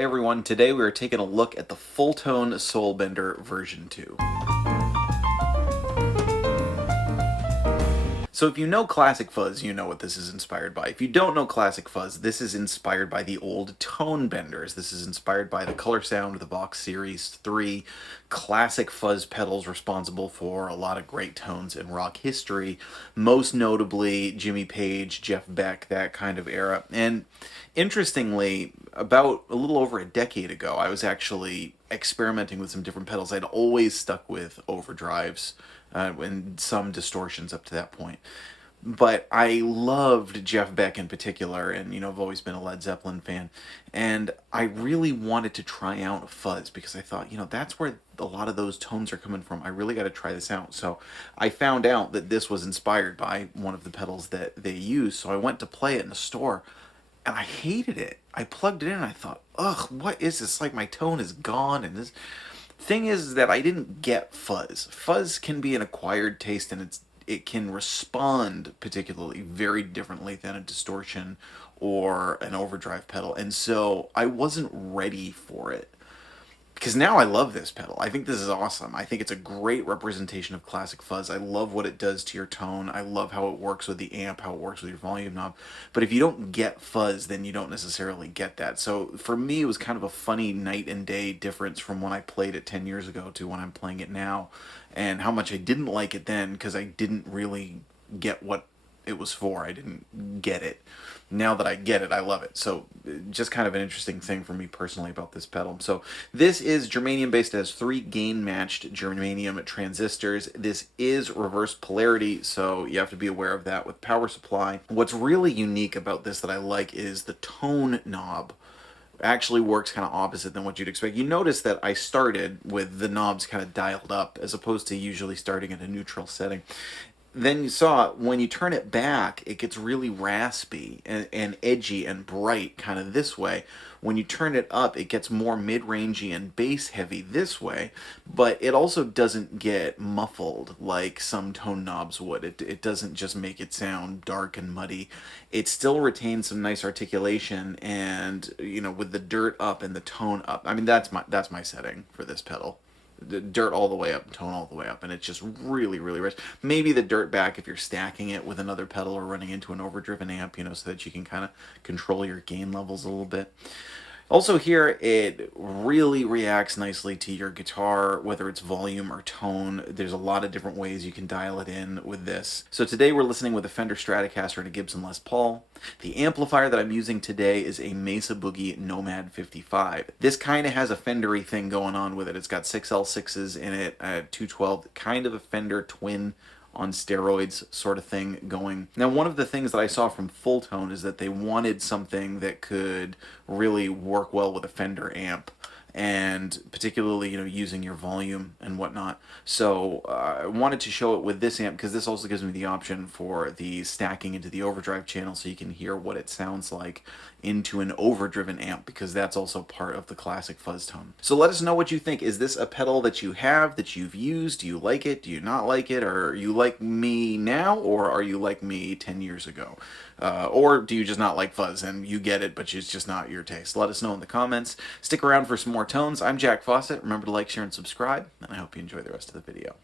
Hey everyone, today we are taking a look at the Fulltone Soulbender version 2. So if you know Classic Fuzz, you know what this is inspired by. If you don't know Classic Fuzz, this is inspired by the old tone benders. This is inspired by the Colorsound, the Vox Series 3, classic fuzz pedals responsible for a lot of great tones in rock history, most notably Jimmy Page, Jeff Beck, that kind of era. And interestingly, about a little over a decade ago, I was actually experimenting with some different pedals. I'd always stuck with overdrives and some distortions up to that point. But I loved Jeff Beck in particular, and I've always been a Led Zeppelin fan, and I really wanted to try out fuzz because I thought, that's where a lot of those tones are coming from. I really got to try this out. So I found out that this was inspired by one of the pedals that they use, so I went to play it in the store, and I hated it. I plugged it in and I thought, ugh, what is this? Like, my tone is gone, and this thing is that I didn't get fuzz. Fuzz can be an acquired taste, and it can respond particularly very differently than a distortion or an overdrive pedal, and so I wasn't ready for it. Because now I love this pedal. I think this is awesome. I think it's a great representation of classic fuzz. I love what it does to your tone. I love how it works with the amp, how it works with your volume knob. But if you don't get fuzz, then you don't necessarily get that. So for me, it was kind of a funny night and day difference from when I played it 10 years ago to when I'm playing it now, and how much I didn't like it then because I didn't really get what it was for. I didn't get it. Now that I get it, I love it. So just kind of an interesting thing for me personally about this pedal. So this is germanium based. It has 3 gain matched germanium transistors. This is reverse polarity, so you have to be aware of that with power supply. What's really unique about this that I like is the tone knob actually works kind of opposite than what you'd expect. You notice that I started with the knobs kind of dialed up as opposed to usually starting at a neutral setting. Then you saw when you turn it back, it gets really raspy and edgy and bright kind of this way. When you turn it up, it gets more mid-rangey and bass heavy this way, but it also doesn't get muffled like some tone knobs would. It doesn't just make it sound dark and muddy. It still retains some nice articulation, and you know, with the dirt up and the tone up. I mean, that's my setting for this pedal. The dirt all the way up, tone all the way up, and it's just really, really rich. Maybe the dirt back if you're stacking it with another pedal or running into an overdriven amp, you know, so that you can kind of control your gain levels a little bit. Also here, it really reacts nicely to your guitar, whether it's volume or tone. There's a lot of different ways you can dial it in with this. So today we're listening with a Fender Stratocaster and a Gibson Les Paul. The amplifier that I'm using today is a Mesa Boogie Nomad 55. This kind of has a Fender-y thing going on with it. It's got 6 L6s in it, 212, kind of a Fender twin on steroids sort of thing going. Now, one of the things that I saw from Fulltone is that they wanted something that could really work well with a Fender amp, and particularly, you know, using your volume and whatnot. So I wanted to show it with this amp because this also gives me the option for the stacking into the overdrive channel, so you can hear what it sounds like into an overdriven amp, because that's also part of the classic Fuzztone. So let us know what you think. Is this a pedal that you have, that you've used? Do you like it? Do you not like it? Or are you like me now, or are you like me 10 years ago? Or do you just not like fuzz and you get it, but it's just not your taste? Let us know in the comments. Stick around for some more tones. I'm Jack Fossett. Remember to like, share, and subscribe, and I hope you enjoy the rest of the video.